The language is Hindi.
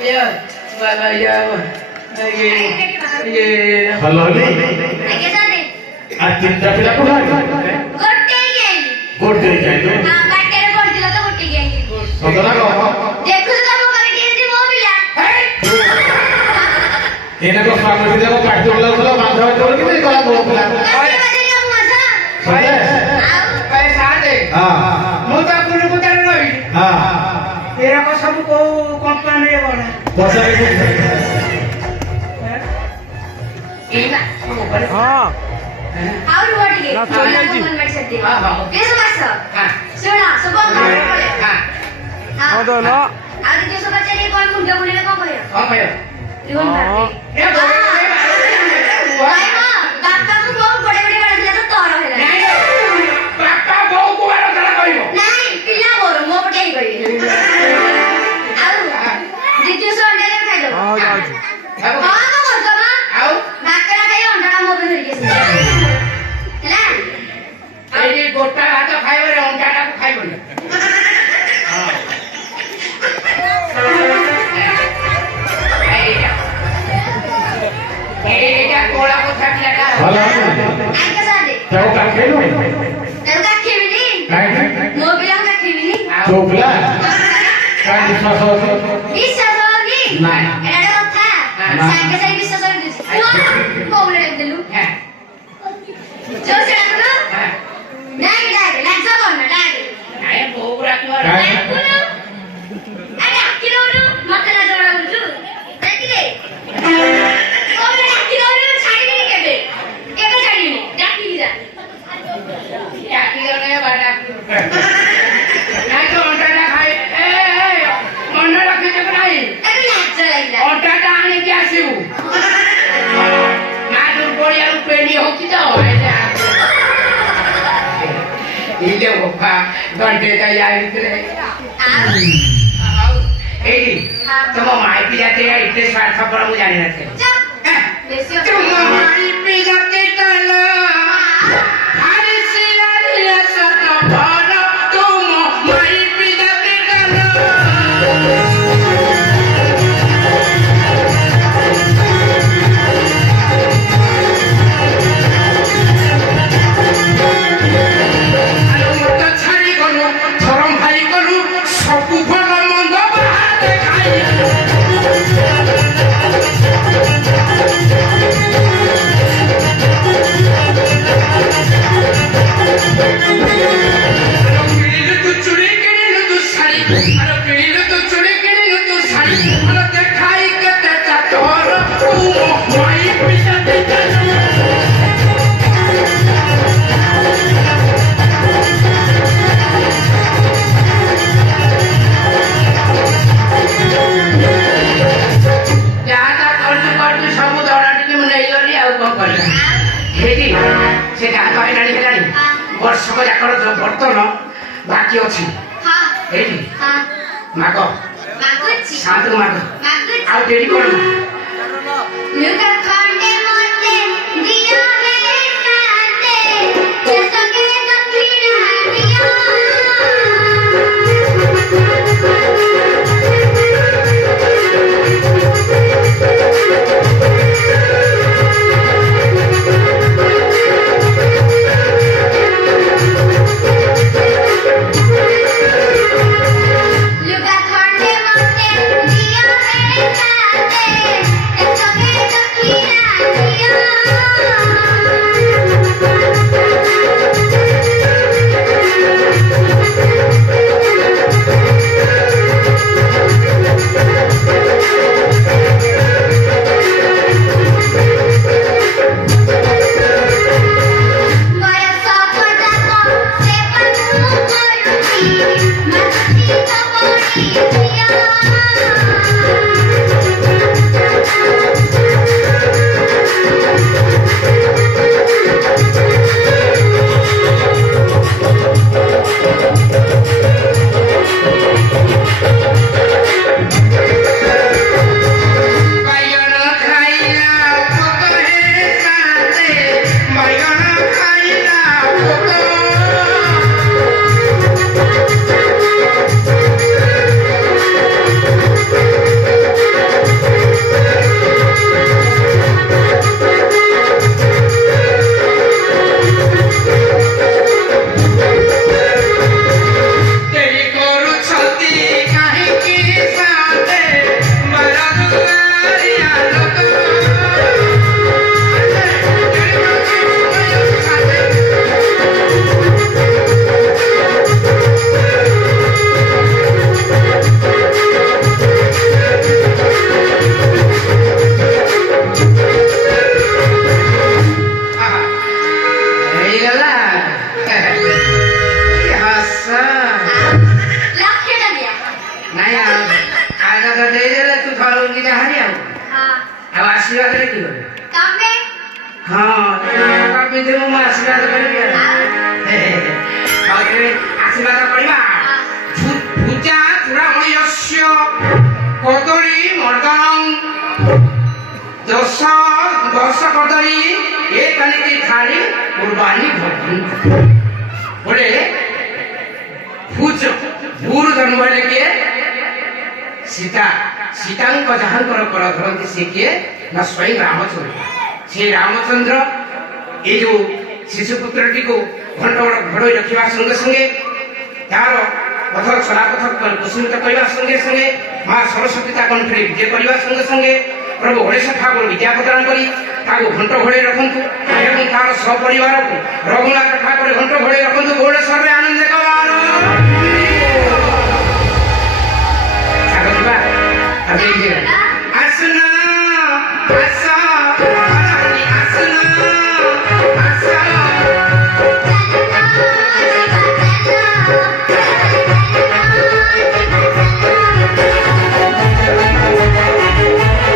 Iya, bapak ya. Halo ni. Atin tapi aku dah. Gotte gaya. हाँ काटे रे गोड़ दिला तो गोट्टी गई Betul lah kau. देखो तो कामों का केस दी मोह मिला Ini kau selama ini kau kacu ulang ulang bangsa itu lagi ni kalau bawa pulang. कैसे बजे जाऊँ मज़ा Saya. पैसा दे मुझे कुछ कुछ नहीं तेरा को सब को कंपनी है बोला Puasa itu. इना हाँ और वोट के ना चल जाई जी। मन में सकती है हाँ, हाँ। कैसे मस्त हाँ सुना सुबह खाने बोले हाँ हाँ तो ना आगे जो सब बच्चे ने कौन मुंडा बोले कौन कहे कौन भाई रिवन हाँ। ये दो भाई माँ दांता को बहुत बड़े बड़े बड़े दिला तो तोड़ है नहीं पापा बहु को वाला चला कोई हो नहीं पिल्ला बोलो मोह पटे ही गई आओ दीदी सो अंडे ले खाई लो हाँ जाओ जी हाँ ना बोल दो माँ आओ डाक्टर का ये अंडा का मोह पे फिर कैसे है ये गोटा हाथ खाई वाले उनका ना खाई वाले ये कोला को छाप लगा Halo. आगे सादे Jauh kaki lu. तेरे का खेवनी मोह बिलांग का Kheoni Coba. Kan di sosok. bisa soalnya Nah. ada kota saya bisa soalnya di sini wah kau boleh lihat dulu jauh sana dulu naik langsung mana naik Ayo bawa berat luar. naik dulu ada kilo dulu makan aja orang dulu nanti deh kau boleh kilo dulu cari ini kebe kebe cari ini jaki tidak Ya kilo nih badak. Nah itu onta dah khai. Mana lagi tu kenai? itu langsung lagi lah Onta dah ane kya siu? Nah tu boleh aku peni hoki tau. Ini apa? Ganti kaya itu. Eh, semua mai pijat ya itu saat sabar aku jadi nanti. jom besok Semua mai pijat kita lah. Hari siang dia satu pada semua mai pijat kita lah. Kalau kita cari kono, orang hari kono, sapu pada mangga bahade kaya. Kalau pilih tu curi kini tu sari, kalau pilih tu curi kini tu sari, kalau dekai kita cator, mai bisa tidak. ଯାହା କରୁଛୁ କରୁଛୁ ସବୁ ଦୌଡ଼ା ଟିକେ ମୁଁ ନେଇଗଲି ଆଉ କଣ କରିବା ହେଇଟି ସେ ହାତ ହେଲାଣି ହେଲାଣି ବର୍ଷକ ଯାକର ଯୋଉ ବର୍ତ୍ତନ ବାକି ଅଛି हाँ ହେଇଟି हाँ ମାଗ maguchi ଶାନ୍ତୁ ମାଗ maguchi ଆଉ ଡେରି କରୁନି Luka konde mote dia melekate Sesoke kakina dia Luka konde mote dia melekate Sesoke kakina ଲଙ୍ଗି ଯାହାରି ଆଉ ହଁ ଆଶୀର୍ବାଦରେ କି କରିବ ତମେ ହଁ ପିନ୍ଧି ମୁଁ ଆଶୀର୍ବାଦ କରିବି ଆଉ ଆଶୀର୍ବାଦ କରିବା ପୂଜା ଚୂଡ଼ାମଣିୟସ୍ୟ କଦଳୀ ମର୍ଦନଂ ଦଶ କଦଳୀ ଏ କାନିକି ଥାଳି କୁର୍ବାନୀ ଭର୍ତ୍ତି বলে ভূর জন্ম হলে কিয়ে সীতা সীতাঙ্ক যাহাঙ্কর কর ধরନ୍ତି সে কিয়ে না স্বয়ং রামচন্দ্র সেই রামচন্দ্র এই যে শিশুপুত্রটিকে ঘণ্ট ঘোড়াই রখিবার সঙ্গে সঙ্গে তার পথ চলাপথ কুসুমিত করিবার সঙ্গে সঙ্গে মা সরস্বতী তা কণ্ঠে বিজে করিবার সঙ্গে সঙ্গে প্রভু গণেশ ঠাকুর বিদ্যা প্রদান করি তাকে ঘণ্ট ঘোড়াই রখন্তু এবং তার সপরিবারକୁ রঘুনাথ ঠাকুর ঘণ্ট ঘোড়াই রখন্তু ভুবনেশ্বরে আনন্দ কবার চাল ଯିବା